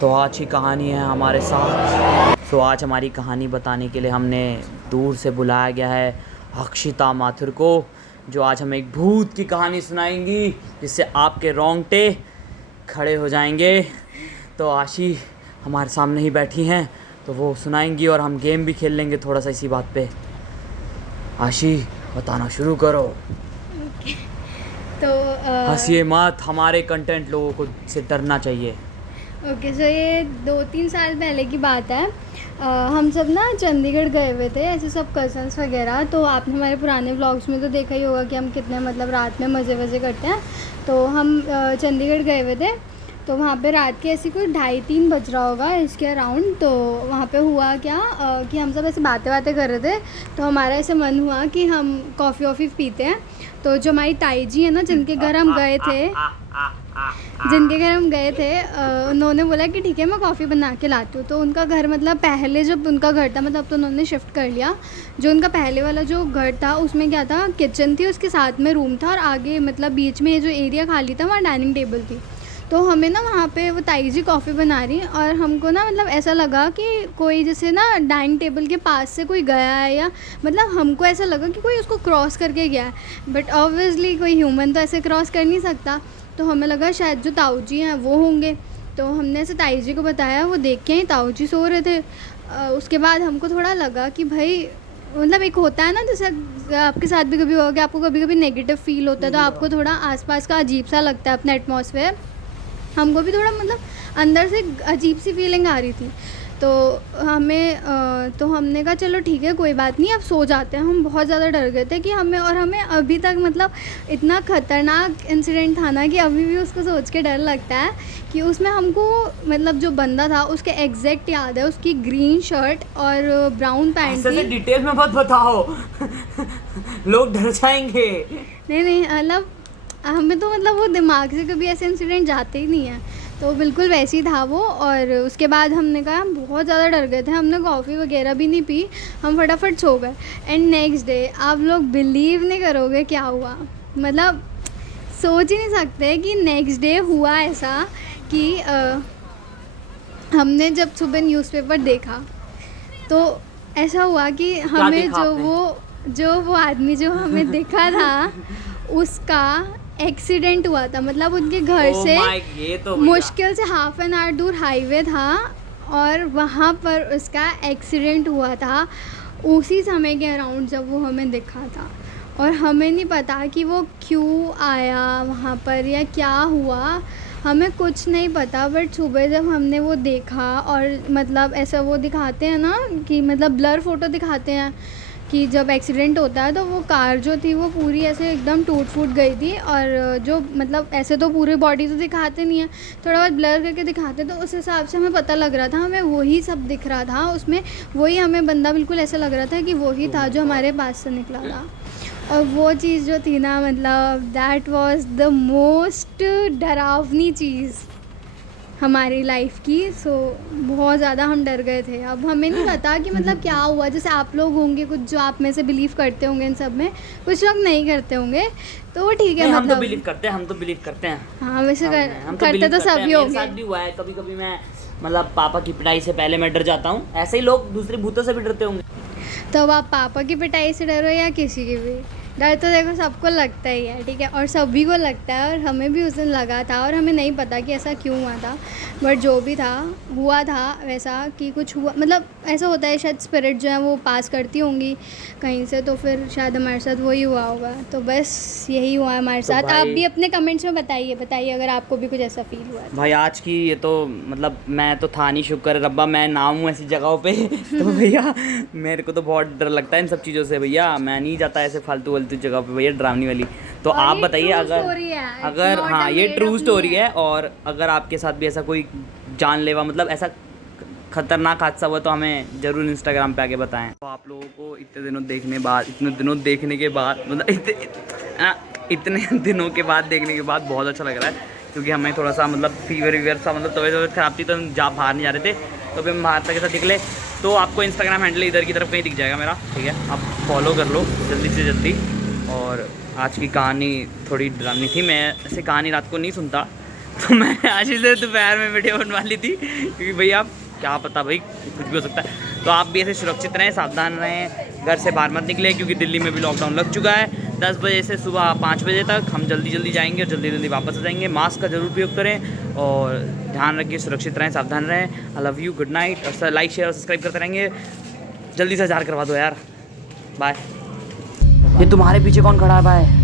तो आज की कहानी है हमारे साथ। तो आज हमारी कहानी बताने के लिए हमने दूर से बुलाया गया है अक्षिता माथुर को, जो आज हमें एक भूत की कहानी सुनाएंगी जिससे आपके रोंगटे खड़े हो जाएंगे। तो आशी हमारे सामने ही बैठी हैं, तो वो सुनाएंगी और हम गेम भी खेल लेंगे थोड़ा सा इसी बात पे। आशी बताना शुरू करो। तो हंसिए मत, हमारे कंटेंट लोगों को से डरना चाहिए। ओके, सो ये 2-3 साल पहले की बात है। हम सब ना चंडीगढ़ गए हुए थे, ऐसे सब कज़न्स वगैरह। तो आपने हमारे पुराने व्लॉग्स में तो देखा ही होगा कि हम कितने मतलब रात में मज़े वज़े करते हैं। तो हम चंडीगढ़ गए हुए थे, तो वहाँ पे रात के ऐसी कोई 2:30-3 बज रहा होगा इसके अराउंड। तो वहाँ पे हुआ क्या कि हम सब ऐसे बातें कर रहे थे, तो हमारा ऐसे मन हुआ कि हम कॉफ़ी वॉफ़ी पीते हैं। तो जो हमारी ताई जी है ना, जिनके घर हम गए थे, उन्होंने बोला कि ठीक है मैं कॉफ़ी बना के लाती हूँ। तो उनका घर मतलब पहले जब उनका घर था, मतलब तो उन्होंने शिफ्ट कर लिया। जो उनका पहले वाला जो घर था उसमें क्या था, किचन थी, उसके साथ में रूम था और आगे मतलब बीच में जो एरिया खाली था वहाँ डाइनिंग टेबल थी। तो हमें ना वहाँ पे वो ताई जी कॉफ़ी बना रही और हमको ना मतलब ऐसा लगा कि कोई जैसे ना डाइनिंग टेबल के पास से कोई गया है, या मतलब हमको ऐसा लगा कि कोई उसको क्रॉस करके गया है। बट ऑब्वियसली कोई ह्यूमन तो ऐसे क्रॉस कर नहीं सकता। तो हमें लगा शायद जो ताऊ जी हैं वो होंगे। तो हमने ऐसे ताई जी को बताया, वो देख के ही ताऊ जी सो रहे थे। उसके बाद हमको थोड़ा लगा कि भाई मतलब एक होता है ना, जैसे आपके साथ भी कभी होगा कि आपको कभी कभी नेगेटिव फील होता है, तो आपको थोड़ा आसपास का अजीब सा लगता है अपना एटमॉस्फेयर। हमको भी थोड़ा मतलब अंदर से अजीब सी फीलिंग आ रही थी। तो हमने कहा चलो ठीक है कोई बात नहीं, अब सो जाते हैं। हम बहुत ज़्यादा डर गए थे कि हमें अभी तक मतलब इतना ख़तरनाक इंसिडेंट था ना कि अभी भी उसको सोच के डर लगता है कि उसमें हमको मतलब जो बंदा था उसके एग्जैक्ट याद है, उसकी ग्रीन शर्ट और ब्राउन पैंट थी। डिटेल में मत बताओ लोग डर जाएंगे। नहीं मतलब हमें तो मतलब वो दिमाग से कभी ऐसे इंसिडेंट जाते ही नहीं है, तो बिल्कुल वैसे ही था वो। और उसके बाद हमने कहा हम बहुत ज़्यादा डर गए थे, हमने कॉफ़ी वगैरह भी नहीं पी, हम फटाफट सो गए। एंड नेक्स्ट डे आप लोग बिलीव नहीं करोगे क्या हुआ। मतलब सोच ही नहीं सकते कि नेक्स्ट डे हुआ ऐसा कि हमने जब सुबह न्यूज़पेपर देखा तो ऐसा हुआ कि हमें जो वो आदमी जो हमें दिखा था उसका एक्सीडेंट हुआ था। मतलब उनके घर से तो मुश्किल से हाफ एन आवर दूर हाईवे था और वहाँ पर उसका एक्सीडेंट हुआ था उसी समय के अराउंड जब वो हमें दिखा था। और हमें नहीं पता कि वो क्यों आया वहाँ पर या क्या हुआ, हमें कुछ नहीं पता। बट सुबह जब हमने वो देखा और मतलब ऐसा वो दिखाते हैं ना कि मतलब ब्लर फ़ोटो दिखाते हैं कि जब एक्सीडेंट होता है तो वो कार जो थी वो पूरी ऐसे एकदम टूट फूट गई थी। और जो मतलब ऐसे तो पूरी बॉडी तो दिखाते नहीं है, थोड़ा बहुत ब्लर करके दिखाते, तो उस हिसाब से हमें पता लग रहा था, हमें वही सब दिख रहा था उसमें, वही हमें बंदा बिल्कुल ऐसा लग रहा था कि वही था जो हमारे पास से निकला था। और वो चीज़ जो थी ना, मतलब दैट वाज द मोस्ट डरावनी चीज़ हमारी लाइफ की। सो बहुत ज़्यादा हम डर गए थे। अब हमें नहीं पता कि मतलब क्या हुआ, जैसे आप लोग होंगे कुछ जो आप में से बिलीव करते होंगे इन सब में, कुछ लोग नहीं करते होंगे, तो वो ठीक है। मतलब हम तो बिलीव करते हैं। हाँ वैसे करते तो सभी होंगे। होंगे। मेरे साथ भी हुआ है कभी कभी। मैं मतलब पापा की पिटाई से पहले मैं डर जाता हूँ, ऐसे ही लोग दूसरे भूतों से भी डरते होंगे। तो अब आप पापा की पिटाई से डरो या किसी की भी, डर तो देखो सबको लगता ही है, ठीक है, और सभी को लगता है। और हमें भी उस दिन लगा था और हमें नहीं पता कि ऐसा क्यों हुआ था। बट जो भी था हुआ था वैसा कि कुछ हुआ, मतलब ऐसा होता है शायद स्पिरिट जो है वो पास करती होंगी कहीं से, तो फिर शायद हमारे साथ वही हुआ होगा। तो बस यही हुआ है हमारे साथ। आप भी अपने कमेंट्स में बताइए अगर आपको भी कुछ ऐसा फील हुआ है। भाई आज की ये तो मतलब मैं तो था नहीं, शुक्र रब्बा मैं ना हूँ ऐसी जगहों पे तो भैया मेरे को तो बहुत डर लगता है इन सब चीज़ों से। भैया मैं नहीं जाता ऐसे फालतू जगह पे भैया, डरावनी वाली। तो आप बताइए अगर हाँ ये ट्रू स्टोरी है, और अगर आपके साथ भी ऐसा कोई जानलेवा मतलब ऐसा खतरनाक हादसा हुआ तो हमें ज़रूर इंस्टाग्राम पे आके बताएं। तो आप लोगों को इतने दिनों देखने के बाद मतलब इतने दिनों के बाद देखने के बाद बहुत अच्छा लग रहा है, क्योंकि हमें थोड़ा सा मतलब फीवर सा मतलब तबीयत ख़राब थी, तो हम बाहर नहीं जा रहे थे, तो फिर हम बाहर तक ऐसा निकले। तो आपको इंस्टाग्राम हैंडल इधर की तरफ कहीं दिख जाएगा मेरा, ठीक है, आप फॉलो कर लो जल्दी से जल्दी। और आज की कहानी थोड़ी डरावनी थी, मैं ऐसे कहानी रात को नहीं सुनता, तो मैंने आज से दोपहर में वीडियो बनवा ली थी, क्योंकि भैया क्या पता भाई कुछ भी हो सकता है। तो आप भी ऐसे सुरक्षित रहें, सावधान रहें, घर से बाहर मत निकले, क्योंकि दिल्ली में भी लॉकडाउन लग चुका है। 10 बजे से सुबह 5 बजे तक हम जल्दी जाएंगे और जल्दी वापस आ जाएंगे। मास्क का जरूर उपयोग करें और ध्यान रखिए, सुरक्षित रहें, सावधान रहें। I love you, good night. और लाइक शेयर और सब्सक्राइब करते रहेंगे। जल्दी से 1000 करवा दो यार। बाय। ये तुम्हारे पीछे कौन खड़ा है भाई?